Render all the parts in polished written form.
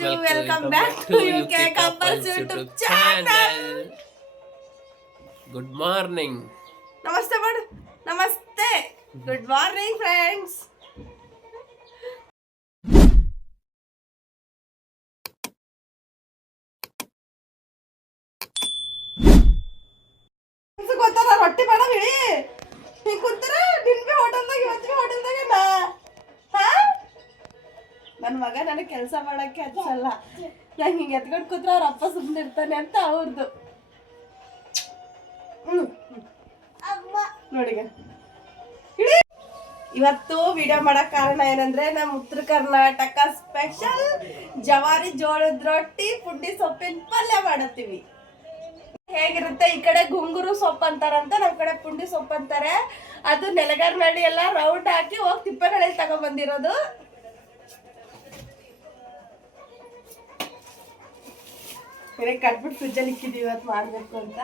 welcome back to UK Couples YouTube channel. Good morning. Namaste, bud. Namaste. Good morning, friends. ಗೊತ್ತಾರ ರೊಟ್ಟಿ ಬೇಡ ಬಿಡಿ ಹಿಂಗೆ ಕೂತಾರ ನಿನ್ಬಿ ಹೋಟೆಲ್ದಾಗ ಇವತ್ತು ಹೋಟೆಲ್ದಾಗ ನನ್ನ ಮಗ ನನಗೆ ಕೆಲಸ ಮಾಡಕ್ಕೆ ಹಚ್ಚಲ್ಲ ನಂಗೆ ಹಿಂಗೆ ಎತ್ಕೊಂಡು ಕೂತ್ರೆ ಅವ್ರ ಅಪ್ಪ ಸುಮ್ಮನೆ ಇರ್ತಾನೆ ಅಂತ ಅವ್ರದ್ದು ನೋಡಿಗ ಇವತ್ತು ವಿಡಿಯೋ ಮಾಡಕ್ ಕಾರಣ ಏನಂದ್ರೆ ನಮ್ಮ ಉತ್ತರ ಕರ್ನಾಟಕ ಸ್ಪೆಷಲ್ ಜವಾರಿ ಜೋಳದ ರೊಟ್ಟಿ ಪುಂಡಿ ಸೊಪ್ಪಿನ ಪಲ್ಯ ಮಾಡತ್ತೀವಿ. ಹೇಗಿರುತ್ತೆ, ಈ ಕಡೆ ಗುಂಗುರು ಸೊಪ್ಪು ಅಂತಾರಂತ, ನಮ್ ಕಡೆ ಪುಂಡಿ ಸೊಪ್ಪು ಅಂತಾರೆ. ಅದು ನೆಲಗರ್ನಳ್ಳಿ ಎಲ್ಲ ರೌಂಡ್ ಹಾಕಿ ಹೋಗಿ ತಿಪ್ಪನಹಳ್ಳಿ ತಗೊಂಡ್ ಬಂದಿರೋದು. ಕಟ್ಬಿಟ್ಟು ಫ್ರಿಜ್ಜಲ್ಲಿ ಇಕ್ಕಿದೀವಿ ಇವತ್ತು ಮಾಡ್ಬೇಕು ಅಂತ.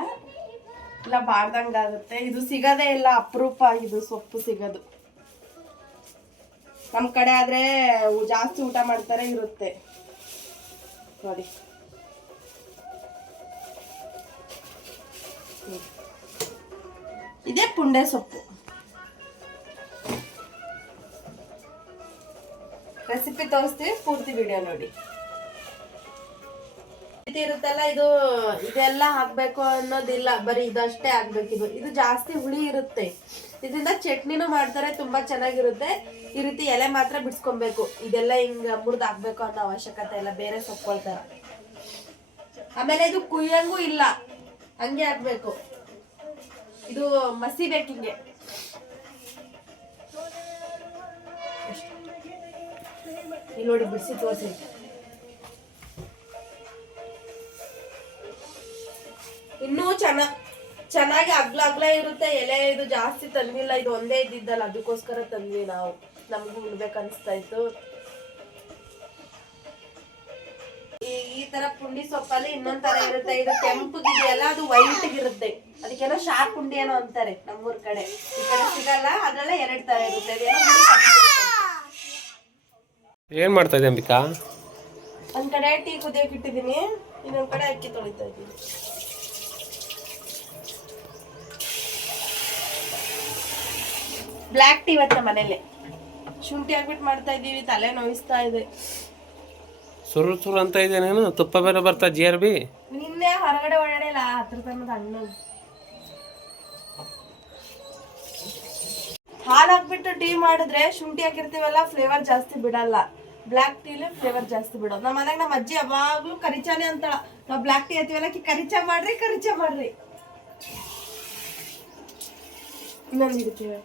ಇಲ್ಲ ಬಾರ್ದಂಗಾಗುತ್ತೆ, ಇದು ಸಿಗೋದೇ ಇಲ್ಲ, ಅಪರೂಪ ಇದು ಸೊಪ್ಪು ಸಿಗೋದು. ನಮ್ಮ ಕಡೆ ಆದ್ರೆ ಜಾಸ್ತಿ ಊಟ ಮಾಡ್ತಾರೆ, ಇರುತ್ತೆ ನೋಡಿ. ಇದೇ ಪುಂಡೆ ಸೊಪ್ಪು ರೆಸಿಪಿ ತೋರಿಸ್ತೀವಿ, ಪೂರ್ತಿ ವಿಡಿಯೋ ನೋಡಿ. ಇರುತ್ತಲ್ಲ, ಇದೆಲ್ಲ ಹಾಕ್ಬೇಕು ಅನ್ನೋದಿಲ್ಲ, ಬರೀ ಇದಷ್ಟೇ ಹಾಕ್ಬೇಕು. ಇದು ಜಾಸ್ತಿ ಹುಳಿ ಇರುತ್ತೆ, ಇದರಿಂದ ಚಟ್ನಿನೂ ಮಾಡ್ತಾರೆ, ತುಂಬಾ ಚೆನ್ನಾಗಿರುತ್ತೆ. ಈ ರೀತಿ ಎಲೆ ಮಾತ್ರ ಬಿಡ್ಸ್ಕೊಬೇಕು, ಇದೆಲ್ಲ ಹಿಂಗ ಮುರಿದು ಹಾಕ್ಬೇಕು ಅನ್ನೋ ಅವಶ್ಯಕತೆ ಇಲ್ಲ, ಬೇರೆ ಸೊಪ್ಪುಗಳ. ಆಮೇಲೆ ಇದು ಕುಯ್ಯಂಗೂ ಇಲ್ಲ, ಹಂಗೆ ಹಾಕ್ಬೇಕು. ಇದು ಮಸಿಬೇಕು ಹಿಂಗೆ. ಇಲ್ಲಿ ನೋಡಿ, ಬಿಡಿಸಿ ತೋರಿಸಿ. ಇನ್ನೂ ಚೆನ್ನಾಗಿ ಅಗ್ಲ ಇರುತ್ತೆ ಎಲೆ. ಇದು ಜಾಸ್ತಿ ತಂದಿಲ್ಲ, ಇದು ಒಂದೇ ಇದ್ದಿದ್ದಲ್ಲ, ಅದಕ್ಕೋಸ್ಕರ ತಂದ್ವಿ ನಾವು. ನಮಗೂ ಉಣ್ಬೇಕನ್ಸ್ತಾ ಇತ್ತು. ಈ ತರ ಪುಂಡಿ ಸೊಪ್ಪಲ್ಲಿ ಇನ್ನೊಂದ್ ತರ ಇರುತ್ತೆ, ಇದು ಕೆಂಪಗಿದೆಯಲ್ಲ, ಅದು ವೈಟ್ ಇರುತ್ತೆ. ಅದಕ್ಕೇನೋ ಶಾರ್ಪ್ ಪುಂಡಿ ಏನೋ ಅಂತಾರೆ ನಮ್ಮೂರ್ ಕಡೆ. ಈ ಕಡೆ ಸಿಗಲ್ಲ, ಅದ್ರಲ್ಲ 2 ತರ ಇರುತ್ತೆ. ಏನ್ ಮಾಡ್ತಾ ಇದ್ದೆ ಅಂಬಿಕಾ? ಒಂದ್ ಕಡೆ ಟೀ ಕುದಿಯಕ್ ಇಟ್ಟಿದೀನಿ, ಇನ್ನೊಂದ್ ಕಡೆ ಅಕ್ಕಿ ತೊಳಿತಾ ಇದ್ದೀನಿ. ಬ್ಲ್ಯಾಕ್ ಟೀ ಇವತ್ತು ನಮ್ಮ ಮನೇಲಿ ಶುಂಠಿ ಹಾಕ್ಬಿಟ್ಟು ಮಾಡ್ತಾ ಇದ್ದೀವಿ. ತಲೆ ನೋಯಿಸ್ತಾ ಇದೆ. ಸುರು ಅಂತ ಇದೆ. ನೀನು ತುಪ್ಪ ಬೇರೆ ಬರ್ತಾ GRB. ನಿನ್ನೆ ಹೊರಗಡೆ ಓಡಾಡಿಲ್ಲ, ಹತ್ರ ತನದ ಹಣ್ಣು. ಹಾಲು ಹಾಕ್ಬಿಟ್ಟು ಟೀ ಮಾಡಿದ್ರೆ ಶುಂಠಿ ಹಾಕಿರ್ತೀವಲ್ಲ, ಫ್ಲೇವರ್ ಜಾಸ್ತಿ ಬಿಡಲ್ಲ. ಬ್ಲ್ಯಾಕ್ ಟೀಲಿ ಫ್ಲೇವರ್ ಜಾಸ್ತಿ ಬಿಡೋದು. ನಮ್ಮ ಮನೆಗೆ ನಮ್ಮ ಅಜ್ಜಿ ಯಾವಾಗ್ಲೂ ಕರಿಚಾನೆ ಅಂತಾಳ. ನಾವು ಬ್ಲ್ಯಾಕ್ ಟೀ ಹಾಕ್ತೀವಲ್ಲ, ಕರಿಚಾ ಮಾಡ್ರಿ. ಇನ್ನೊಂದಿರ್ತೀವಿ.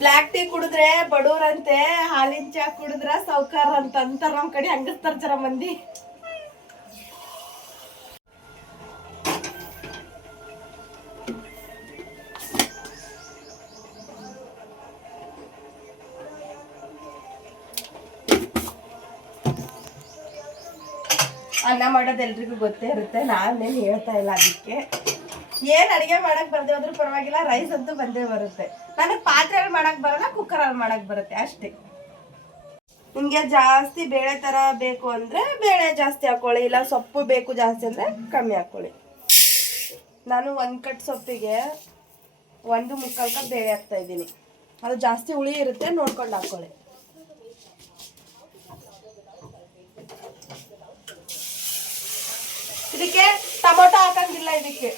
ಬ್ಲ್ಯಾಕ್ ಟೀ ಕುಡಿದ್ರೆ ಬಡವ್ರಂತೆ, ಹಾಲಿನ ಚಾ ಕುಡಿದ್ರ ಸೌಕಾರ ಅಂತ ಅಂತಾರ. ನಮ್ ಕಡೆ ಹಂಗಸ್ತಾರ ಜರ ಮಂದಿ. ಅನ್ನ ಮಾಡೋದು ಎಲ್ರಿಗೂ ಗೊತ್ತೇ ಇರುತ್ತೆ, ನಾನೇನು ಹೇಳ್ತಾ ಇಲ್ಲ. ಅದಕ್ಕೆ ಏನ್ ಅಡಿಗೆ ಮಾಡಕ್ ಬರ್ದೇ ಹೋದ್ರೂ ಪರವಾಗಿಲ್ಲ, ರೈಸ್ ಅಂತೂ ಬಂದೇ ಬರುತ್ತೆ. ನನಗೆ ಪಾತ್ರೆಯಲ್ಲಿ ಮಾಡಕ್ ಬರಲ್ಲ, ಕುಕ್ಕರಲ್ಲಿ ಮಾಡಕ್ ಬರುತ್ತೆ ಅಷ್ಟೇ. ನಿಮ್ಗೆ ಜಾಸ್ತಿ ಬೇಳೆ ತರ ಬೇಕು ಅಂದ್ರೆ ಬೇಳೆ ಜಾಸ್ತಿ ಹಾಕೊಳ್ಳಿ, ಇಲ್ಲ ಸೊಪ್ಪು ಬೇಕು ಜಾಸ್ತಿ ಅಂದ್ರೆ ಕಮ್ಮಿ ಹಾಕೊಳ್ಳಿ. ನಾನು 1 ಕಟ್ ಸೊಪ್ಪಿಗೆ 1.25 ಕಪ್ ಬೇಳೆ ಹಾಕ್ತಾ ಇದ್ದೀನಿ. ಅದು ಜಾಸ್ತಿ ಹುಳಿ ಇರುತ್ತೆ, ನೋಡ್ಕೊಂಡು ಹಾಕೊಳ್ಳಿ. ಇದಕ್ಕೆ ಟೊಮೊಟೊ ಹಾಕಂಗಿಲ್ಲ, ಇದಕ್ಕೆ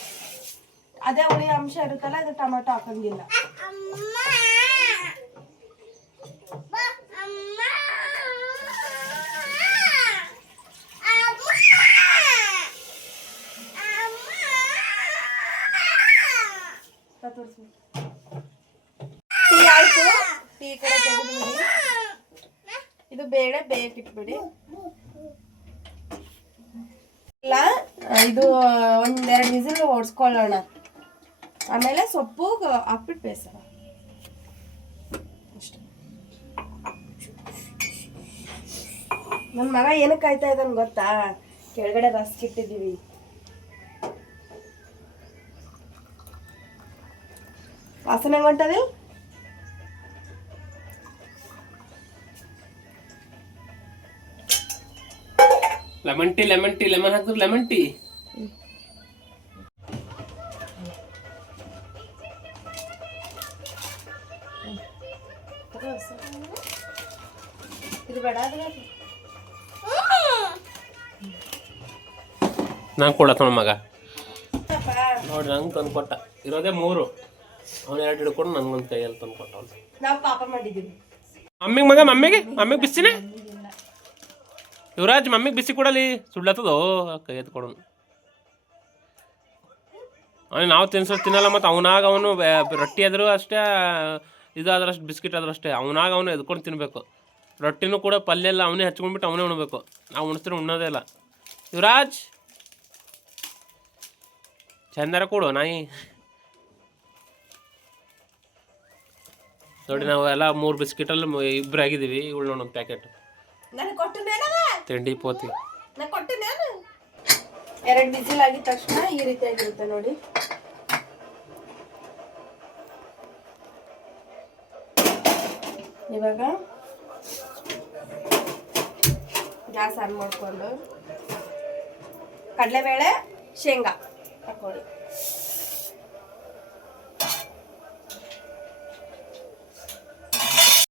ಅದೇ ಹುಳಿ ಅಂಶ ಇರುತ್ತಲ್ಲ, ಇದು ಟೊಮೊಟೊ ಹಾಕಂಗಿಲ್ಲ. ಟೀ ಆಯ್ತು, ಟೀ ಕಡೆ ತೆಗೆದುಬಿಡಿ. ಇದು ಬೇಳೆ ಬೇಯಕ್ಕಿಟ್ಬಿಡಿ. ಇಲ್ಲ, ಇದು 1-2 ವಿಸಿಲ್ ಓಡಿಸ್ಕೊಳ್ಳೋಣ, ಆಮೇಲೆ ಸೊಪ್ಪು ಹಾಕ್ಬಿಟ್ಟು ಬೇಯಿಸೋಣ ಅಷ್ಟೇ. ನನ್ನ ಮಗ ಏನಕ್ಕೆ ಕಾಯ್ತಾ ಇದ್ದಾನೆ ಗೊತ್ತಾ? ಕೆಳಗಡೆ ರಸ್ಕ್ ಇಟ್ಟಿದ್ದೀವಿ. ವಾಸನೆ ಹೊಂಟದಿ. ಲೆಮನ್ ಟೀ ಲೆಮನ್ ಹಾಕಿದ್ರೆ ಲೆಮನ್ ಟೀ. ಇದು ಬೇಡ ನಂಗೆ ಕೊಡತ್ತ ಮಗ ನೋಡಿ, ನಂಗೆ ತಂದು ಕೊಟ್ಟ. ಇರೋದೇ 3, ಅವನು 2 ಹಿಡ್ಕೊಂಡು ನನಗೊಂದು ಕೈಯಲ್ಲಿ ತಂದು ಕೊಟ್ಟ. ಅವನು ನಾವು ಪಾಪ ಮಾಡಿದ್ದೀವಿ. ಮಮ್ಮಿಗೆ ಬಿಸಿನೇ ಯುವರಾಜ್, ಮಮ್ಮಿಗೆ ಬಿಸಿ ಕೊಡಲಿ, ಸುಡ್ಲತ್ತದೋ ಕೈ ಎತ್ಕೊಡೋನು. ಅವನು ನಾವು ತಿನ್ನಲ್ಲ, ಮತ್ತು ಅವನು ರೊಟ್ಟಿ ಆದರೂ ಅಷ್ಟೇ, ಇದಾದ್ರೂ ಅಷ್ಟು, ಬಿಸ್ಕಿಟ್ ಆದ್ರೂ ಅಷ್ಟೇ, ಅವನು ಎದ್ಕೊಂಡು ತಿನ್ನಬೇಕು. ರೊಟ್ಟಿನೂ ಕೂಡ ಪಲ್ಯ ಎಲ್ಲ ಅವನೇ ಹಚ್ಕೊಂಡ್ಬಿಟ್ಟು ಅವನೇ ಉಣ್ಬೇಕು. ನಾವು ಉಣಿಸ್ತಾರೆ ಉಣ್ಣೋದೇ ಇಲ್ಲ. ಯುವರಾಜ್ ಚಂದರ ಕೊಡು ನಾಯಿ. ನೋಡಿ, ನಾವು ಎಲ್ಲ 3 ಬಿಸ್ಕಿಟಲ್ಲಿ 2 ಆಗಿದ್ದೀವಿ. ಇವಳು ನೋಡೋಣ ಪ್ಯಾಕೆಟ್ ತಿಂಡಿ ಪೋತಿ. 2 ವಿಸಿಲ್ ಆಗಿದ ತಕ್ಷಣ ಈ ರೀತಿ ಆಗಿರುತ್ತೆ ನೋಡಿ. ಇವಾಗ ಗ್ಯಾಸ್ ಆನ್ ಮಾಡಿಕೊಂಡು ಕಡಲೆಬೇಳೆ ಶೇಂಗಾ ಹಾಕೊಳ್ಳಿ.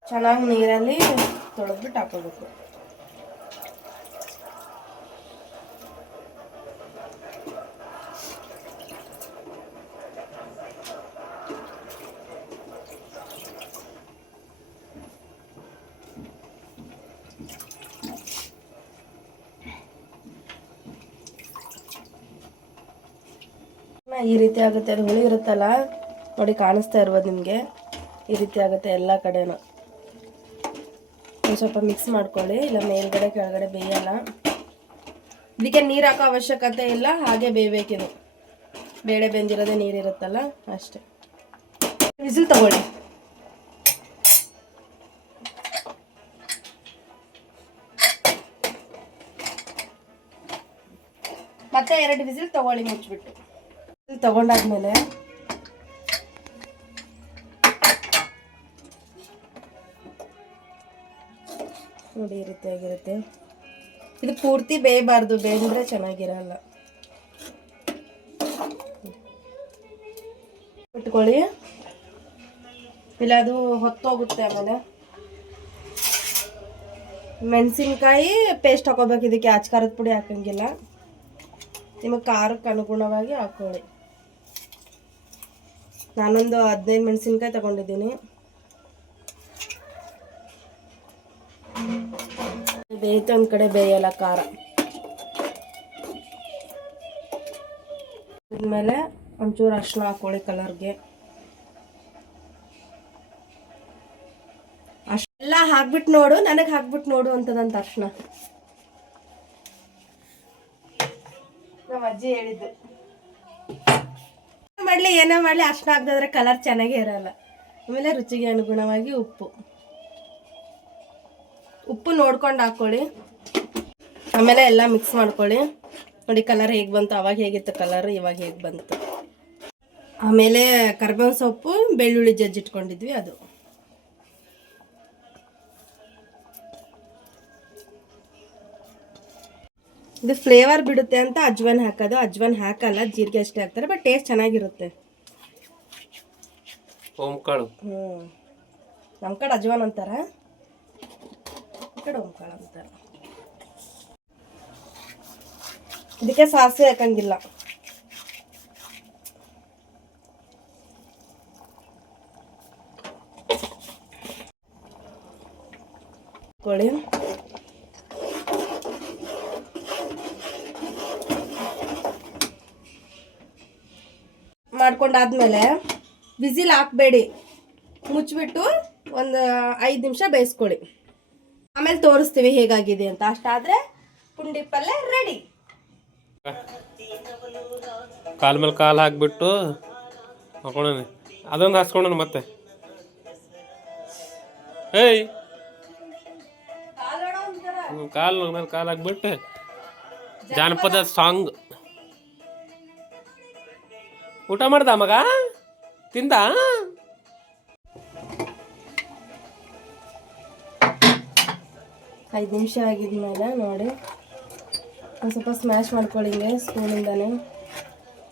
ಚೆನ್ನಾಗಿ ನೀರಲ್ಲಿ ತೊಳೆದ್ಬಿಟ್ಟು ಹಾಕೋಬೇಕು. ಈ ರೀತಿ ಆಗುತ್ತೆ. ಅದು ಹುಳಿ ಇರುತ್ತಲ್ಲ ನೋಡಿ, ಕಾಣಿಸ್ತಾ ಇರ್ಬೋದು ನಿಮಗೆ. ಈ ರೀತಿ ಆಗುತ್ತೆ ಎಲ್ಲ ಕಡೆನೂ. ಒಂದು ಸ್ವಲ್ಪ ಮಿಕ್ಸ್ ಮಾಡ್ಕೊಳ್ಳಿ, ಇಲ್ಲ ಮೇಲ್ಗಡೆ ಕೆಳಗಡೆ ಬೇಯಲ್ಲ. ಇದಕ್ಕೆ ನೀರು ಹಾಕೋ ಅವಶ್ಯಕತೆ ಇಲ್ಲ, ಹಾಗೆ ಬೇಯಬೇಕಿದು. ಬೇಳೆ ಬೆಂದಿರೋದೇ ನೀರಿರುತ್ತಲ್ಲ ಅಷ್ಟೇ. ವಿಸಿಲ್ ತಗೊಳ್ಳಿ. ಮತ್ತೆ 2 ವಿಸಿಲ್ ತಗೊಳ್ಳಿ ಮುಚ್ಚಿಬಿಟ್ಟು. ತಗೊಂಡಾದ್ಮೇಲೆ ನೋಡಿ ಈ ರೀತಿ ಆಗಿರುತ್ತೆ. ಇದು ಪೂರ್ತಿ ಬೇಯಬಾರ್ದು, ಬೇಯಿದ್ರೆ ಚೆನ್ನಾಗಿರಲ್ಲ. ಇಟ್ಕೊಳ್ಳಿ, ಇಲ್ಲ ಅದು ಹೊತ್ತೋಗುತ್ತೆ. ಆಮೇಲೆ ಮೆಣಸಿನ್ಕಾಯಿ ಪೇಸ್ಟ್ ಹಾಕೋಬೇಕು. ಇದಕ್ಕೆ ಖಾರದ ಪುಡಿ ಹಾಕಂಗಿಲ್ಲ, ನಿಮಗೆ ಖಾರಕ್ಕೆ ಅನುಗುಣವಾಗಿ ಹಾಕೊಳ್ಳಿ. ನಾನೊಂದು 15 ಮೆಣಸಿನ್ಕಾಯಿ ತಗೊಂಡಿದ್ದೀನಿ. ಬೇಯ್ತು, ಒಂದು ಕಡೆ ಬೇಯಲ್ಲ ಖಾರ. ಆಮೇಲೆ ಒಂಚೂರು ಅರಿಶಿನ ಹಾಕೊಳ್ಳಿ ಕಲರ್ಗೆ. ಅಷ್ಟೆಲ್ಲ ಹಾಕ್ಬಿಟ್ಟು ನೋಡು, ನನಗೆ ಹಾಕ್ಬಿಟ್ಟು ನೋಡು ಅಂತದಂತ ಅರಿಶಿನ. ನಮ್ಮ ಅಜ್ಜಿ ಹೇಳಿದ್ದು, ಮಾಡಲಿ ಏನೋ ಮಾಡಲಿ ಅರಿಶಿನ ಹಾಕ್ದಾದ್ರೆ ಕಲರ್ ಚೆನ್ನಾಗೇ ಇರಲ್ಲ. ಆಮೇಲೆ ರುಚಿಗೆ ಅನುಗುಣವಾಗಿ ಉಪ್ಪು ನೋಡ್ಕೊಂಡು ಹಾಕ್ಕೊಳ್ಳಿ. ಆಮೇಲೆ ಎಲ್ಲ ಮಿಕ್ಸ್ ಮಾಡ್ಕೊಳ್ಳಿ. ನೋಡಿ ಕಲರ್ ಹೇಗೆ ಬಂತು, ಅವಾಗ ಹೇಗಿತ್ತು ಕಲರ್, ಇವಾಗ ಹೇಗೆ ಬಂತು. ಆಮೇಲೆ ಕರಿಬೇವಿನ ಸೊಪ್ಪು, ಬೆಳ್ಳುಳ್ಳಿ ಜಜ್ಜಿಟ್ಕೊಂಡಿದ್ವಿ ಅದು. ಇದು ಫ್ಲೇವರ್ ಬಿಡುತ್ತೆ ಅಂತ ಅಜ್ವಾನ್ ಹಾಕೋದು. ಅಜ್ವಾನ್ ಹಾಕಲ್ಲ, ಜೀರಿಗೆ ಅಷ್ಟೇ ಹಾಕ್ತಾರೆ, ಬಟ್ ಟೇಸ್ಟ್ ಚೆನ್ನಾಗಿರುತ್ತೆ. ನಮ್ಮ ಕಡೆ ಅಜ್ವಾನ್ ಅಂತಾರೆ, ಈ ಕಡೆ ಓಂಕಾಳು ಅಂತಾರೆ. ಇದಕ್ಕೆ ಸಾಸಿವೆ ಹಾಕಂಗಿಲ್ಲ. ಕೋಳಿ ಮಾಡ್ಕೊಂಡಾದ್ಮೇಲೆ ವಿಸಿಲ್ ಹಾಕಬೇಡಿ, ಮುಚ್ಚಿಬಿಟ್ಟು ಒಂದು 5 ನಿಮಿಷ ಬೇಯಿಸ್ಕೊಳ್ಳಿ. ಆಮೇಲೆ ತೋರಿಸ್ತೀವಿ ಹೇಗಾಗಿದೆ ಅಂತ. ಅಷ್ಟಾದರೆ ಪುಂಡಿ ಪಲ್ಯ ರೆಡಿ. ಕಾಲ ಮೇಲೆ ಕಾಲು ಹಾಕ್ಬಿಟ್ಟು ಹಾಕೊಳ್ಳೋಣ, ಅದೊಂದು ಹಾಕ್ಸ್ಕೊಳ್ಳೋಣ ಮತ್ತೆ. ಏಯ್ ಕಾಲು ಮೇಲೆ ಕಾಲು ಹಾಕ್ಬಿಟ್ಟು ಜಾನಪದ ಸಾಂಗ್. ಊಟ ಮಾಡ್ದ ಮಗ, ತಿಂದ? ಐದು ನಿಮಿಷ ಆಗಿದ್ಮೇಲೆ ನೋಡಿ ಒಂದು ಸ್ವಲ್ಪ ಸ್ಮ್ಯಾಶ್ ಮಾಡ್ಕೊಳ್ಳಿಂಗೆ ಸ್ಪೂನಿಂದಾನೆ.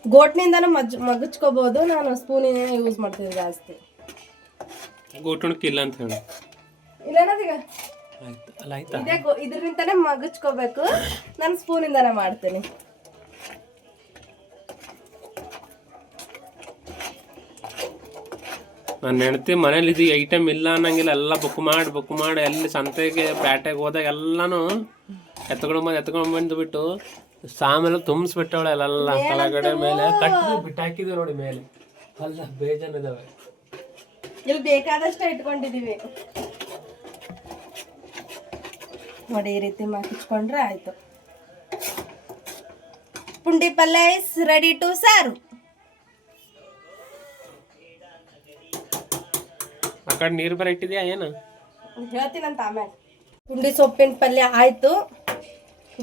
ಗೋಟ್ನಿಂದನೂ ಮಗುಚ್ಕೋಬೋದು, ನಾನು ಸ್ಪೂನಿನೇ ಯೂಸ್ ಮಾಡ್ತೀನಿ ಜಾಸ್ತಿ. ಗೋಟುಣಕ್ಕೆ ಇಲ್ಲ ಅಂತ ಹೇಳಿ ಇಲ್ಲೇನದೀಗ ಆಯ್ತು ಅಲ್ಲ ಆಯ್ತಾ. ಇದೇ ಇದರಿಂದನೇ ಮಗುಚ್ಕೋಬೇಕು, ನಾನು ಸ್ಪೂನಿಂದಾನೆ ಮಾಡ್ತೀನಿ. ನನ್ನ ಹೆಂಡತಿ ಮನೇಲಿ ಇದು ಐಟಮ್ ಇಲ್ಲ ಅನ್ನಂಗಿಲ್ಲ, ಎಲ್ಲ ಬುಕ್ ಮಾಡಿ ಎಲ್ಲಿ ಸಂತೆಗೆ ಪೇಟೆಗೆ ಹೋದಾಗ ಎಲ್ಲನೂ ಎತ್ಕೊಂಡು ಬಂದುಬಿಟ್ಟು ಸಾಮೆಲ್ಲ ತುಂಬಿಸ್ಬಿಟ್ಟವಳೆ ಅಲ್ಲೆಲ್ಲ ಕೆಳಗಡೆ ಮೇಲೆ ಕಟ್ಟಿ ಬಿಟ್ಟಾಕಿದ್ವಿ ನೋಡಿ ಮೇಲೆ ಅಲ್ಲ ಬೇಜಾನ್ ಇದಾವೆ. ಇಲ್ಲಿ ಬೇಕಾದಷ್ಟೇ ಇಟ್ಕೊಂಡಿದೀವಿ ನೋಡಿ. ಈ ರೀತಿ ಮಗಿಚ್ಕೊಂಡ್ರೆ ಆಯ್ತು. ಪುಂಡಿ ಪಲ್ಯ ಇಸ್ ರೆಡಿ ಟು ಸರ್ವ್. ಆ ಕಡೆ ನೀರು ಬರ ಇಟ್ಟಿದ್ಯಾ ಏನು ಹೇಳ್ತೀನಂತ ಆಮೇಲೆ. ಪುಂಡಿ ಸೊಪ್ಪಿನ ಪಲ್ಯ ಆಯ್ತು.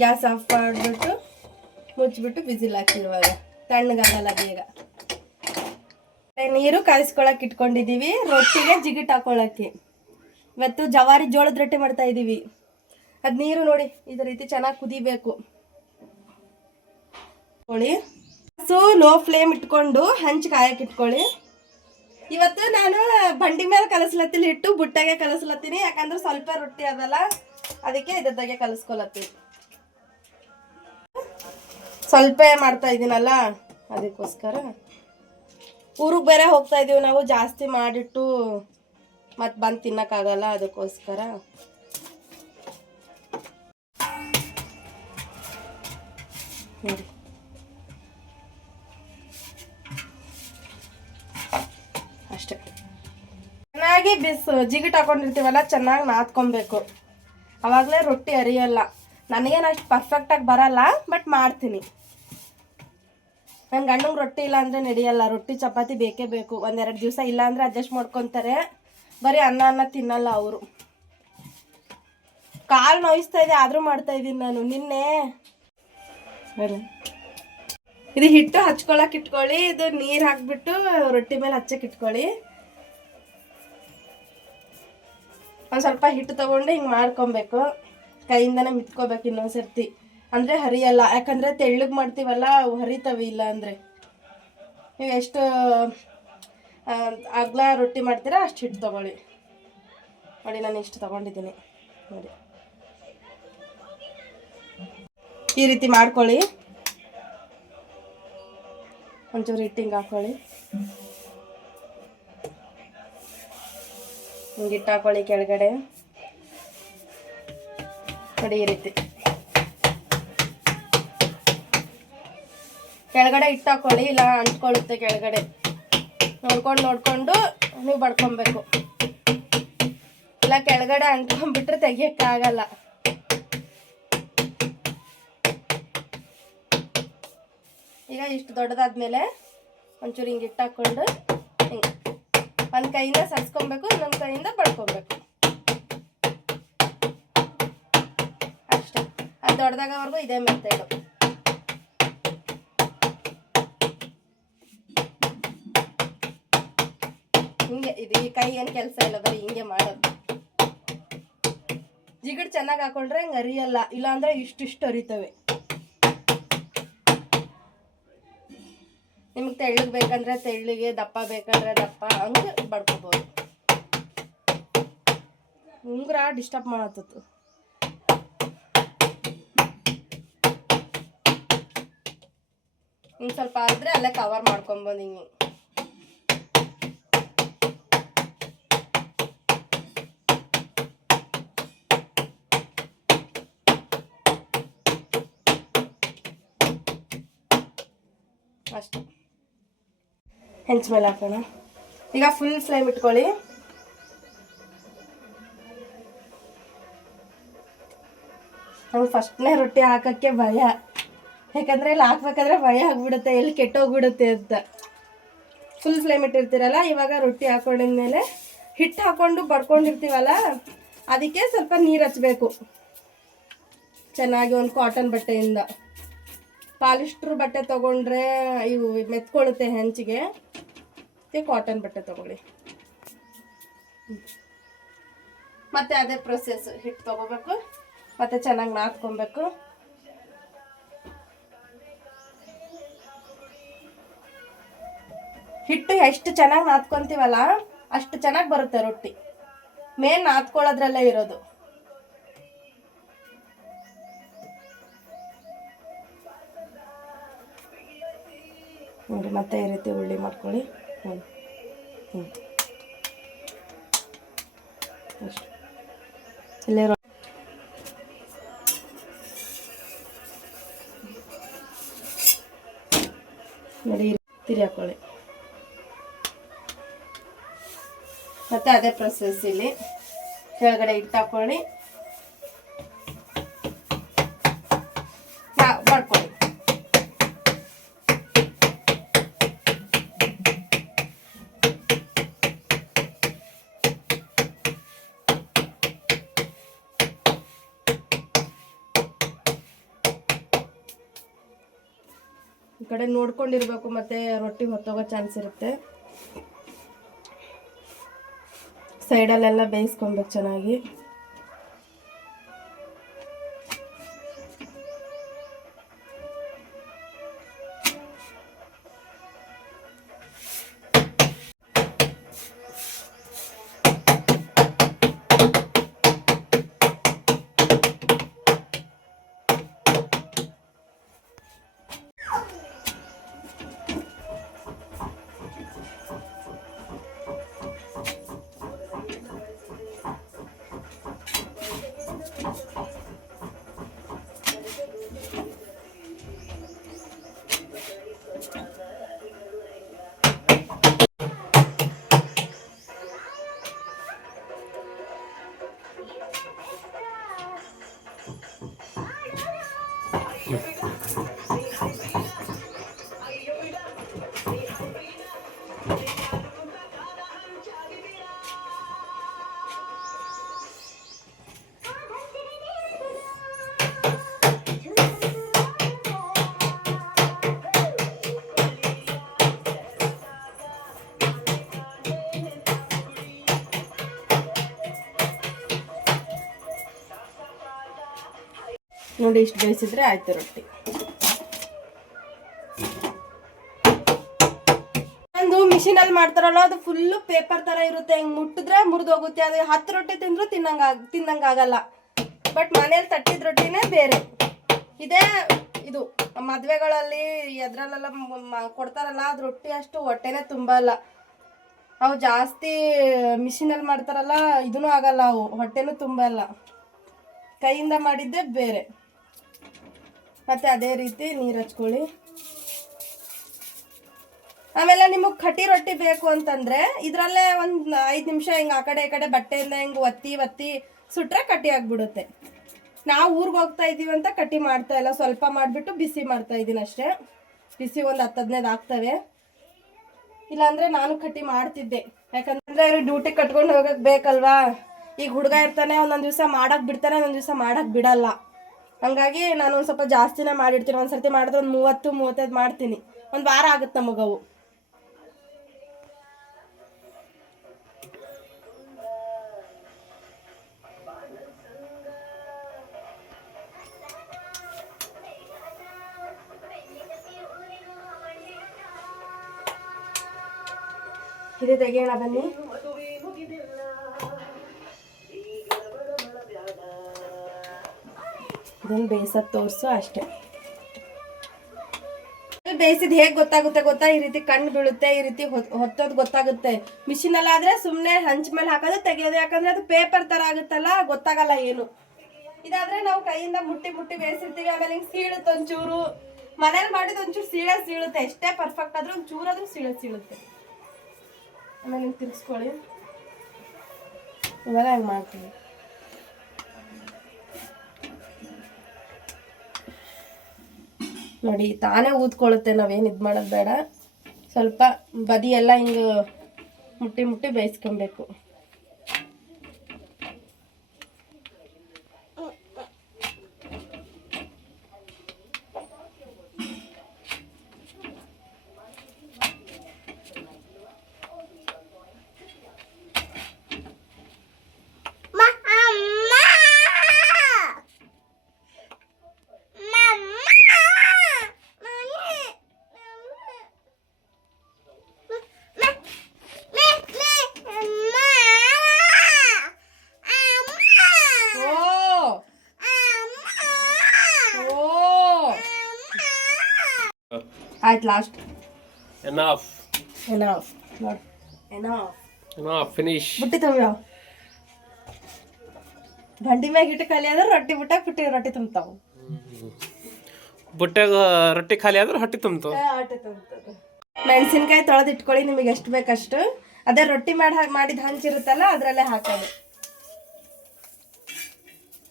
ಗ್ಯಾಸ್ ಆಫ್ ಮಾಡಿಬಿಟ್ಟು ಮುಚ್ಚಿಬಿಟ್ಟು ಬಿಸಿಲ್ ಹಾಕಿರುವಾಗ ತಣ್ಣಗಾಗಲ್ಲ ಬೇಗ. ನೀರು ಕಾಯಿಸ್ಕೊಳಕ್ ಇಟ್ಕೊಂಡಿದೀವಿ ರೊಟ್ಟಿಗೆ ಜಿಗಿಟ್ ಹಾಕೊಳ್ಳಕ್ಕೆ. ಇವತ್ತು ಜವಾರಿ ಜೋಳದ ರೊಟ್ಟಿ ಮಾಡ್ತಾ ಇದೀವಿ. ಅದು ನೀರು ನೋಡಿ ಇದೇ ರೀತಿ ಚೆನ್ನಾಗಿ ಕುದಿಬೇಕು. ನೋಡಿ ಲೋ ಫ್ಲೇಮ್ ಇಟ್ಕೊಂಡು ಹಂಚು ಕಾಯಕ್ಕೆ ಇಟ್ಕೊಳ್ಳಿ. ಇವತ್ತು ನಾನು ಬಂಡಿ ಮೇಲೆ ಕಲಸ್ಲತ್ತೀನಿ, ಹಿಟ್ಟು ಬುಟ್ಟಾಗೆ ಕಲಸ್ಲತ್ತೀನಿ. ಯಾಕಂದ್ರೆ ಸ್ವಲ್ಪ ರೊಟ್ಟಿ ಅದಲ್ಲ, ಅದಕ್ಕೆ ಇದ್ದಾಗೆ ಕಲಸ್ಕೊಲತ್ತೀನಿ. ಸ್ವಲ್ಪ ಮಾಡ್ತಾ ಇದ್ದೀನಲ್ಲ ಅದಕ್ಕೋಸ್ಕರ. ಊರಿಗೆ ಬೇರೆ ಹೋಗ್ತಾ ಇದೀವಿ ನಾವು, ಜಾಸ್ತಿ ಮಾಡಿಟ್ಟು ಮತ್ತೆ ಬಂದು ತಿನ್ನಕ್ಕಾಗಲ್ಲ, ಅದಕ್ಕೋಸ್ಕರ. ನೋಡಿ ಅಷ್ಟೇ. ಚೆನ್ನಾಗಿ ಜಿಗಿಟ್ ಹಾಕೊಂಡಿರ್ತೀವಲ್ಲ, ಚೆನ್ನಾಗಿ ನಾದ್ಕೊಬೇಕು. ಅವಾಗಲೇ ರೊಟ್ಟಿ ಅರಿಯಲ್ಲ. ನನಗೇನು ಅಷ್ಟು ಪರ್ಫೆಕ್ಟಾಗಿ ಬರಲ್ಲ, ಬಟ್ ಮಾಡ್ತೀನಿ. ನನ್ನ ಗಂಡಂಗೆ ರೊಟ್ಟಿ ಇಲ್ಲ ಅಂದರೆ ನಡೆಯಲ್ಲ. ರೊಟ್ಟಿ ಚಪಾತಿ ಬೇಕೇ ಬೇಕು. ಒಂದೆರಡು ದಿವಸ ಇಲ್ಲ ಅಂದರೆ ಅಡ್ಜಸ್ಟ್ ಮಾಡ್ಕೊತಾರೆ. ಬರೀ ಅನ್ನ ತಿನ್ನಲ್ಲ ಅವರು. ಕಾಲು ನೋಯಿಸ್ತಾ ಇದೆ ಆದರೂ ಮಾಡ್ತಾ ಇದ್ದೀನಿ ನಾನು. ನಿನ್ನೆ ಇದು ಹಿಟ್ಟು ಹಚ್ಕೊಳಕ್ಕೆ ಇಟ್ಕೊಳ್ಳಿ. ಇದು ನೀರು ಹಾಕ್ಬಿಟ್ಟು ರೊಟ್ಟಿ ಮೇಲೆ ಹಚ್ಚಕ್ಕೆ ಇಟ್ಕೊಳ್ಳಿ. ಒಂದು ಸ್ವಲ್ಪ ಹಿಟ್ಟು ತೊಗೊಂಡು ಹಿಂಗೆ ಮಾಡ್ಕೊಬೇಕು. ಕೈಯಿಂದನೇ ಮಿತ್ಕೋಬೇಕು ಇನ್ನೊಂದ್ಸರ್ತಿ, ಅಂದರೆ ಹರಿಯಲ್ಲ. ಯಾಕಂದರೆ ತೆಳ್ಳಗೆ ಮಾಡ್ತೀವಲ್ಲ, ಅವು ಹರಿತವೆ. ಇಲ್ಲ ಅಂದರೆ ನೀವು ಎಷ್ಟು ಅಗಲ ರೊಟ್ಟಿ ಮಾಡ್ತೀರಾ ಅಷ್ಟು ಹಿಟ್ಟು ತೊಗೊಳ್ಳಿ. ನೋಡಿ ನಾನು ಇಷ್ಟು ತೊಗೊಂಡಿದ್ದೀನಿ ನೋಡಿ. ಈ ರೀತಿ ಮಾಡ್ಕೊಳ್ಳಿ. ಒಂಚೂರು ಹಿಟ್ಟಿಂಗ್ ಹಾಕ್ಕೊಳ್ಳಿ. ಹಿಂಗೆ ಹಿಟ್ಟು ಹಾಕ್ಕೊಳ್ಳಿ ಕೆಳಗಡೆ ನೋಡಿ. ಈ ರೀತಿ ಕೆಳಗಡೆ ಹಿಟ್ಟು ಹಾಕ್ಕೊಳ್ಳಿ, ಇಲ್ಲ ಅಂಟ್ಕೊಳ್ಳುತ್ತೆ ಕೆಳಗಡೆ. ನೋಡ್ಕೊಂಡು ನೀವು ಬಡ್ಕೊಬೇಕು. ಇಲ್ಲ ಕೆಳಗಡೆ ಅಂಟ್ಕೊಂಡ್ಬಿಟ್ರೆ ತೆಗಿಯೋಕ್ಕಾಗಲ್ಲ. ಈಗ ಇಷ್ಟು ದೊಡ್ಡದಾದ್ಮೇಲೆ ಒಂಚೂರು ಹಿಂಗೆ ಹಿಟ್ಟು ಹಾಕ್ಕೊಂಡು ಹಿಂಗೆ ಒಂದು ಕೈಯಿಂದ ಸರಿಸ್ಕೊಬೇಕು, ಇನ್ನೊಂದು ಕೈಯಿಂದ ಬಡ್ಕೊಬೇಕು ಅಷ್ಟೇ. ಅದು ದೊಡ್ಡದಾಗವರೆಗೂ ಇದೇ ಮೆಥಡು. ಹಿಂಗೆ ಇದು ಈ ಕೈ ಏನು ಕೆಲಸ ಇಲ್ಲ, ಬರೀ ಹಿಂಗೆ ಮಾಡೋದು. ಜಿಗಿಟ್ ಚೆನ್ನಾಗಿ ಹಾಕೊಂಡ್ರೆ ಹಿಂಗೆ ಅರಿಯಲ್ಲ. ಇಲ್ಲಾಂದರೆ ಇಷ್ಟಿಷ್ಟು ಅರಿತವೆ. ನಿಮ್ಗೆ ತೆಳ್ಳಗೆ ಬೇಕಂದ್ರೆ ತೆಳ್ಳಿಗೆ, ದಪ್ಪ ಬೇಕಂದ್ರೆ ದಪ್ಪ, ಹಂಗೆ ಬಡ್ಕೋಬೋದು. ಉಂಗುರ ಡಿಸ್ಟರ್ಬ್ ಮಾಡತ್ತಿತ್ತು. ಹಿಂಗೆ ಸ್ವಲ್ಪ ಆದ್ರೆ ಅಲ್ಲೇ ಕವರ್ ಮಾಡ್ಕೊಂಬೋದು ಹಿಂಗೆ. ಅಷ್ಟೇ. ಹೆಂಚು ಮೇಲೆ ಹಾಕೋಣ. ಈಗ ಫುಲ್ ಫ್ಲೇಮ್ ಇಟ್ಕೊಳ್ಳಿ. ನಂಗೆ ಫಸ್ಟ್ನೇ ರೊಟ್ಟಿ ಹಾಕೋಕ್ಕೆ ಭಯ. ಯಾಕಂದರೆ ಇಲ್ಲಿ ಹಾಕ್ಬೇಕಾದ್ರೆ ಭಯ ಆಗ್ಬಿಡುತ್ತೆ, ಎಲ್ಲಿ ಕೆಟ್ಟೋಗ್ಬಿಡುತ್ತೆ ಅಂತ. ಫುಲ್ ಫ್ಲೇಮ್ ಇಟ್ಟಿರ್ತೀರಲ್ಲ, ಇವಾಗ ರೊಟ್ಟಿ ಹಾಕೊಂಡಿದ್ಮೇಲೆ ಹಿಟ್ಟು ಹಾಕ್ಕೊಂಡು ಬಡ್ಕೊಂಡಿರ್ತೀವಲ್ಲ, ಅದಕ್ಕೆ ಸ್ವಲ್ಪ ನೀರು ಹಚ್ಚಬೇಕು ಚೆನ್ನಾಗಿ. ಒಂದು ಕಾಟನ್ ಬಟ್ಟೆಯಿಂದ. ಪಾಲಿಸ್ಟ್ರ್ ಬಟ್ಟೆ ತೊಗೊಂಡ್ರೆ ಇವು ಮೆತ್ಕೊಳ್ಳುತ್ತೆ ಹೆಂಚಿಗೆ. ಕಾಟನ್ ಬಟ್ಟೆ ತೊಗೊಳ್ಳಿ. ಮತ್ತೆ ಅದೇ ಪ್ರೊಸೆಸ್. ಹಿಟ್ಟು ತೊಗೋಬೇಕು, ಮತ್ತೆ ಚೆನ್ನಾಗಿ ನಾದ್ಕೊಬೇಕು. ಹಿಟ್ಟು ಎಷ್ಟು ಚೆನ್ನಾಗಿ ನಾದ್ಕೊಂತೀವಲ್ಲ ಅಷ್ಟು ಚೆನ್ನಾಗಿ ಬರುತ್ತೆ ರೊಟ್ಟಿ. ಮೇನ್ ನಾದ್ಕೊಳ್ಳೋದ್ರಲ್ಲೇ ಇರೋದು. ನೋಡಿ ಮತ್ತೆ ಈ ರೀತಿ ಉಳ್ಳಿ ಮಾಡ್ಕೊಳ್ಳಿ. ಇಲ್ಲೇ ನೋಡಿ ತಿರಿ ಹಾಕೊಳ್ಳಿ. ಮತ್ತೆ ಅದೇ ಪ್ರೊಸೆಸ್ ಇಲ್ಲಿ ಕೆಳಗಡೆ ಇಟ್ಟು ಹಾಕೊಳ್ಳಿ, ಮಾಡ್ಕೊಳ್ಳಿ. ಈ ಕಡೆ ನೋಡ್ಕೊಂಡಿರ್ಬೇಕು, ಮತ್ತೆ ರೊಟ್ಟಿ ಹೊತ್ತೋಗೋ ಚಾನ್ಸ್ ಇರುತ್ತೆ. ಸೈಡಲ್ಲೆಲ್ಲ ಬೇಯಿಸ್ಕೊಬೇಕು ಚೆನ್ನಾಗಿ. ನೋಡಿ ಇಷ್ಟು ಬೇಯಿಸಿದ್ರೆ ಆಯ್ತು ರೊಟ್ಟಿ. ಒಂದು ಮಿಷಿನಲ್ಲಿ ಮಾಡ್ತಾರಲ್ಲ ಅದು ಫುಲ್ಲು ಪೇಪರ್ ತರ ಇರುತ್ತೆ, ಹಿಂಗ್ ಮುಟ್ಟಿದ್ರೆ ಮುರಿದೋಗುತ್ತೆ. ಅದು 10 ರೊಟ್ಟಿ ತಿಂದ್ರು ತಿನ್ನಂಗಾಗಲ್ಲ. ಬಟ್ ಮನೇಲಿ ತಟ್ಟಿದ ರೊಟ್ಟಿನೇ ಬೇರೆ. ಇದೇ ಇದು ಮದ್ವೆಗಳಲ್ಲಿ ಎದ್ರಲ್ಲೆಲ್ಲ ಕೊಡ್ತಾರಲ್ಲ, ಅದು ರೊಟ್ಟಿ ಅಷ್ಟು ಹೊಟ್ಟೆನೇ ತುಂಬಲ್ಲ. ಅವು ಜಾಸ್ತಿ ಮಿಷಿನಲ್ಲಿ ಮಾಡ್ತಾರಲ್ಲ, ಇದೂ ಆಗಲ್ಲ, ಅವು ಹೊಟ್ಟೆನೂ ತುಂಬಲ್ಲ. ಕೈಯಿಂದ ಮಾಡಿದ್ದೆ ಬೇರೆ. ಮತ್ತೆ ಅದೇ ರೀತಿ ನೀರು ಹಚ್ಕೊಳ್ಳಿ. ಆಮೇಲೆ ನಿಮಗೆ ಕಟ್ಟಿ ರೊಟ್ಟಿ ಬೇಕು ಅಂತಂದ್ರೆ ಇದರಲ್ಲೇ ಒಂದು 5 ನಿಮಿಷ ಹಿಂಗೆ ಆ ಕಡೆ ಈ ಕಡೆ ಬಟ್ಟೆಯಿಂದ ಹಿಂಗೆ ಒತ್ತಿ ಸುಟ್ರೆ ಕಟ್ಟಿ ಆಗಿಬಿಡುತ್ತೆ. ನಾವು ಊರಿಗೆ ಹೋಗ್ತಾ ಇದ್ದೀವಿ ಅಂತ ಕಟ್ಟಿ ಮಾಡ್ತಾ ಇಲ್ಲ, ಸ್ವಲ್ಪ ಮಾಡಿಬಿಟ್ಟು ಬಿಸಿ ಮಾಡ್ತಾ ಇದ್ದೀನಿ ಅಷ್ಟೇ. ಬಿಸಿ ಒಂದು 10-15 ಆಗ್ತವೆ. ಇಲ್ಲಾಂದರೆ ನಾನು ಕಟ್ಟಿ ಮಾಡ್ತಿದ್ದೆ, ಯಾಕಂದರೆ ಅವ್ರಿಗೆ ಡ್ಯೂಟಿ ಕಟ್ಕೊಂಡು ಹೋಗೋಕ್ಕೆ ಬೇಕಲ್ವಾ. ಈಗ ಹುಡುಗ ಇರ್ತಾನೆ, ಒಂದೊಂದು ದಿವಸ ಮಾಡೋಕ್ಕೆ ಬಿಡ್ತಾನೆ, ಒಂದೊಂದು ದಿವಸ ಮಾಡೋಕ್ಕೆ ಬಿಡಲ್ಲ. ಹಂಗಾಗಿ ನಾನು ಒಂದು ಸ್ವಲ್ಪ ಜಾಸ್ತಿನೇ ಮಾಡಿರ್ತೀನಿ. ಒಂದು ಸರ್ತಿ ಮಾಡಿದ್ರೆ ಒಂದು 30-35 ಮಾಡ್ತೀನಿ. ಒಂದು ವಾರ ಆಗುತ್ತೆ ನಮಗವು. ಇದು ತೆಗೆಯೋಣ ಬನ್ನಿ. ಇದನ್ನು ಬೇಯಿಸೋದು ತೋರಿಸು ಅಷ್ಟೇ. ಬೇಯಿಸಿದ್ ಹೇಗೆ ಗೊತ್ತಾ, ಈ ರೀತಿ ಕಣ್ಣು ಬೀಳುತ್ತೆ, ಈ ರೀತಿ ಹೊತ್ತೋದು ಗೊತ್ತಾಗುತ್ತೆ. ಮಿಷಿನಲ್ಲಾದರೆ ಸುಮ್ಮನೆ ಹಂಚ್ ಮೇಲೆ ಹಾಕೋದು ತೆಗೆಯೋದು, ಯಾಕಂದರೆ ಅದು ಪೇಪರ್ ಥರ ಆಗುತ್ತಲ್ಲ, ಗೊತ್ತಾಗಲ್ಲ ಏನು. ಇದಾದರೆ ನಾವು ಕೈಯಿಂದ ಮುಟ್ಟಿ ಬೇಯಿಸಿರ್ತೀವಿ. ಆಮೇಲೆ ಹಿಂಗೆ ಸೀಳುತ್ತೆ ಒಂಚೂರು. ಮನೇಲಿ ಮಾಡಿದ ಒಂಚೂರು ಸೀಳುತ್ತೆ, ಎಷ್ಟೇ ಪರ್ಫೆಕ್ಟ್ ಆದರೂ ಒಂಚೂರಾದ್ರೂ ಸೀಳುತ್ತೆ. ಆಮೇಲೆ ಹಿಂಗೆ ತಿರ್ಗಿಸ್ಕೊಳ್ಳಿ. ಇವೆಲ್ಲ ಹೆಂಗೆ ಮಾಡ್ತೀವಿ ನೋಡಿ, ತಾನೇ ಊದ್ಕೊಳ್ಳುತ್ತೆ. ನಾವೇನು ಇದು ಮಾಡೋದು ಬೇಡ. ಸ್ವಲ್ಪ ಬದಿ ಎಲ್ಲ ಹಿಂಗೆ ಮುಟ್ಟಿ ಬೇಯಿಸ್ಕೊಬೇಕು. ಆಯ್ತು ಲಾಸ್ಟ್ ಎನಫ್ ಎನಫ್ ನೋಡಿ ಎನಫ್ ಫಿನಿಶ್ ಬುಟ್ಟಿ ತುಂಬ್ಯಾವ ಬಂಡಿ ಮ್ಯಾಗ ಇಟ್ಟು ಖಾಲಿ ಆದ್ರೆ ರೊಟ್ಟಿ ಬುಟ್ಟಾಗ ಪುಟ್ಟಿ ರೊಟ್ಟಿ ತುಂಬ್ತಾವ ಬುಟ್ಟಾಗ ರೊಟ್ಟಿ ಖಾಲಿ ಆದ್ರೆ ಹೊಟ್ಟೆ ತುಂಬ್ತು. ಮೆಣಸಿನ್ಕಾಯಿ ತೊಳೆದು ಇಟ್ಕೊಳ್ಳಿ, ನಿಮಗೆ ಎಷ್ಟು ಬೇಕಷ್ಟು. ಅದೇ ರೊಟ್ಟಿ ಮಾಡಿದ ಹಂಚಿರುತ್ತಲ್ಲ ಅದರಲ್ಲೇ ಹಾಕೋದು.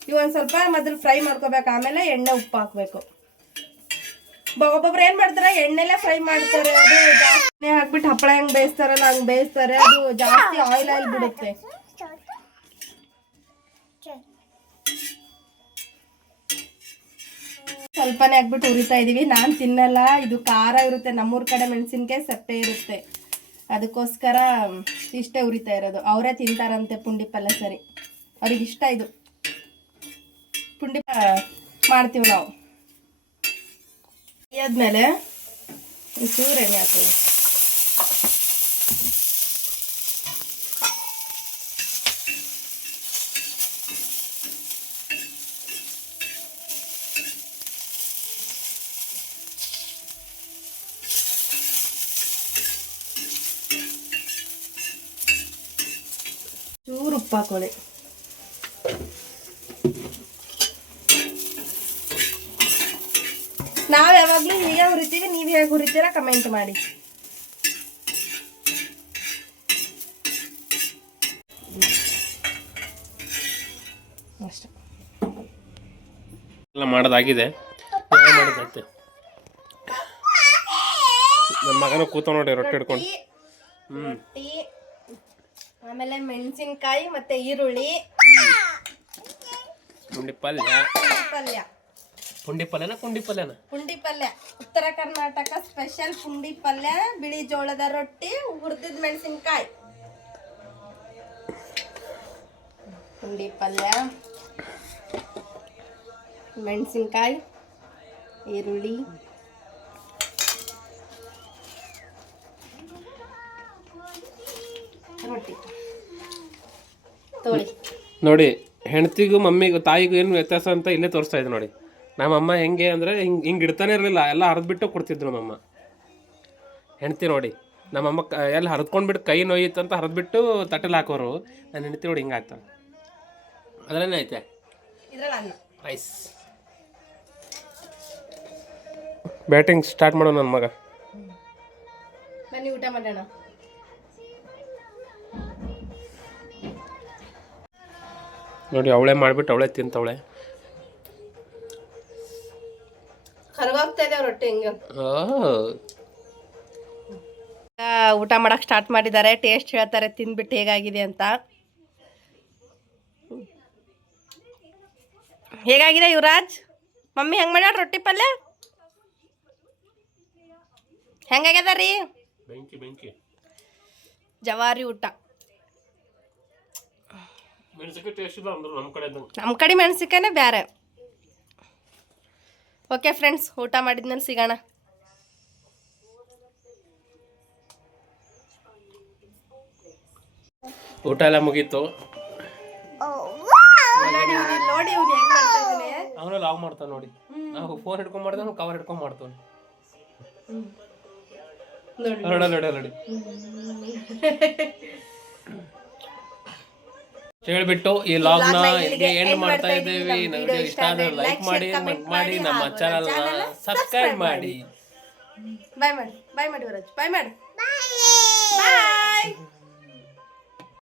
ಇವು ಒಂದು ಸ್ವಲ್ಪ ಮೊದಲು ಫ್ರೈ ಮಾಡ್ಕೋಬೇಕು, ಆಮೇಲೆ ಎಣ್ಣೆ ಉಪ್ಪು ಹಾಕಬೇಕು. ಒಬ್ಬೊಬ್ರು ಏನು ಮಾಡ್ತಾರೆ ಎಣ್ಣೆಲ್ಲೇ ಫ್ರೈ ಮಾಡ್ತಾರೆ, ಅದು ಜಾಸ್ತಿ ಹಾಕ್ಬಿಟ್ಟು ಹಪ್ಪಳ ಹೆಂಗೆ ಬೇಯಿಸ್ತಾರಲ್ಲ ಹಂಗೆ ಬೇಯಿಸ್ತಾರೆ, ಅದು ಜಾಸ್ತಿ ಆಯಿಲ್ ಬಿಡುತ್ತೆ. ಸ್ವಲ್ಪನೇ ಹಾಕ್ಬಿಟ್ಟು ಉರಿತಾ ಇದೀವಿ. ನಾನು ತಿನ್ನಲ್ಲ, ಇದು ಖಾರ ಇರುತ್ತೆ, ನಮ್ಮೂರ ಕಡೆ ಮೆಣಸಿನ್ಕಾಯಿ ಸಪ್ಪೆ ಇರುತ್ತೆ, ಅದಕ್ಕೋಸ್ಕರ ಇಷ್ಟೇ ಉರಿತಾ ಇರೋದು. ಅವರೇ ತಿಂತಾರಂತೆ ಪುಂಡಿ ಪಲ್ಯ, ಸರಿ ಅವ್ರಿಗೆ ಇಷ್ಟ ಇದು ಪುಂಡಿ ಮಾಡ್ತೀವಿ ನಾವು. ಆದ್ಮೇಲೆ ಚೂರು ಎಣ್ಣೆ ಹಾಕ್ತೀವಿ. ಚೂರು ಉಪ್ಪು ಹಾಕೊಳ್ಳಿ. ನಾವು ಯಾವಾಗಲೂ ಹೀಗೆ ಹುರಿತೀವಿ, ನೀವು ಹೇಗೆ ಹುರಿತೀರಾ ಕಮೆಂಟ್ ಮಾಡಿ. ಅಷ್ಟೇ ಎಲ್ಲ ಮಾಡೋದಾಗಿದೆ. ಮಾಡೋದೈತೆ ನನ್ನ ಮಗನ ಕೂತ ನೋಡಿ ರೊಟ್ಟಿ ಹಿಡ್ಕೊಂಡು. ರೊಟ್ಟಿ, ಆಮೇಲೆ ಮೆಣಸಿನ್ಕಾಯಿ ಮತ್ತೆ ಈರುಳ್ಳಿ, ಪುಂಡಿ ಪಲ್ಯ. ಪುಂಡಿ ಪಲ್ಯನ ಪುಂಡಿ ಪಲ್ಯನ ಪುಂಡಿ ಪಲ್ಯ, ಉತ್ತರ ಕರ್ನಾಟಕ ಸ್ಪೆಷಲ್ ಪುಂಡಿ ಪಲ್ಯ, ಬಿಳಿ ಜೋಳದ ರೊಟ್ಟಿ, ಹುರಿದಿದ ಮೆಣಸಿನ್ಕಾಯಿ. ಪುಂಡಿ ಪಲ್ಯ, ಮೆಣಸಿನ್ಕಾಯಿ, ಈರುಳ್ಳಿ, ರೊಟ್ಟಿ ತೋಳಿ. ನೋಡಿ, ಹೆಂಡತಿಗೂ ಮಮ್ಮಿಗೂ ತಾಯಿಗೂ ಏನು ವ್ಯತ್ಯಾಸ ಅಂತ ಇಲ್ಲೇ ತೋರಿಸ್ತಾ ಇದೆ ನೋಡಿ. ನಮ್ಮಮ್ಮ ಹೆಂಗೆ ಅಂದರೆ ಹಿಂಗೆ ಇಡ್ತಾನೆ ಇರಲಿಲ್ಲ, ಎಲ್ಲ ಹರಿದ್ಬಿಟ್ಟು ಕೊಡ್ತಿದ್ರು ನಮ್ಮಮ್ಮ. ಹೆಂಡತಿ ನೋಡಿ, ನಮ್ಮಮ್ಮ ಎಲ್ಲ ಹರಿದ್ಕೊಂಡ್ಬಿಟ್ಟು ಕೈ ನೋಯಿತ್ತು ಅಂತ ಹರಿದ್ಬಿಟ್ಟು ತಟ್ಟೆಲಿ ಹಾಕೋರು. ನನ್ನ ಹೆಂಡತಿ ನೋಡಿ ಹಿಂಗೆ ಆಗ್ತಾಳೆ. ಅದರಲ್ಲೇ ಐತೆ ರೈಸ್. ಬ್ಯಾಟಿಂಗ್ ಸ್ಟಾರ್ಟ್ ಮಾಡೋ ನನ್ನ ಮಗ. ಬನ್ನಿ ಊಟ ಮಾಡೋಣ. ನೋಡಿ, ಅವಳೇ ಮಾಡಿಬಿಟ್ಟು ಅವಳೇ ತಿಂತವಳೆ. ಕರ್ಗೋಗ್ತಾ ಇದೆ ರೊಟ್ಟಿ ಹಿಂಗೆ. ಊಟ ಮಾಡಕ್ ಸ್ಟಾರ್ಟ್ ಮಾಡಿದ್ದಾರೆ. ಟೇಸ್ಟ್ ಹೇಳ್ತಾರೆ ತಿಂದ್ಬಿಟ್ಟು ಹೇಗಾಗಿದೆ ಅಂತ. ಹೇಗಾಗಿದೆ ಯುವರಾಜ್? ಮಮ್ಮಿ ಹೆಂಗ್ ಮಾಡ್ಯಾರ ರೊಟ್ಟಿ ಪಲ್ಯ? ಹೆಂಗಾಗ್ಯದ ರೀ? ಬೆಂಕಿ ಜವಾರಿ ಊಟ. ನಮ್ಮ ಕಡೆ ಮೆಣಸಿನ್ಕಾಯಿನೇ ಬೇರೆ. ಓಕೆ ಫ್ರೆಂಡ್ಸ್, ಊಟ ಮಾಡಿದ್ಮೇಲೆ ಸಿಗೋಣ. ಊಟ ಎಲ್ಲ ಮುಗೀತು. ನೋಡಿ ಅವನು ಲಾವ್ ಮಾಡ್ತಾನೆ ನೋಡಿ. ನಾವು ಫೋನ್ ಹಿಡ್ಕೊಂಡ್ ಮಾಡ್ದೆ, ನಾವು ಕವರ್ ಹಿಡ್ಕೊಂಡ್ ಮಾಡ್ತಾನೆ. ನೋಡಿ ಹೇಳ್ಬಿಟ್ಟು ಈ ಲಾಗ್ನ ಇಲ್ಲಿಗೆ ಎಂಡ್ ಮಾಡ್ತಾ ಇದ್ದೀವಿ. ನಮಗೆ ಇಷ್ಟ ಆದ್ರೆ ಲೈಕ್ ಮಾಡಿ, ಕಮೆಂಟ್ ಮಾಡಿ, ನಮ್ಮ ಚಾನಲ್ ಸಬ್ಸ್ಕ್ರೈಬ್ ಮಾಡಿ. ಬಾಯ್ ಮಾಡಿ ಯುವರಾಜ್, ಬಾಯ್ ಮಾಡಿ. ಬಾಯ್.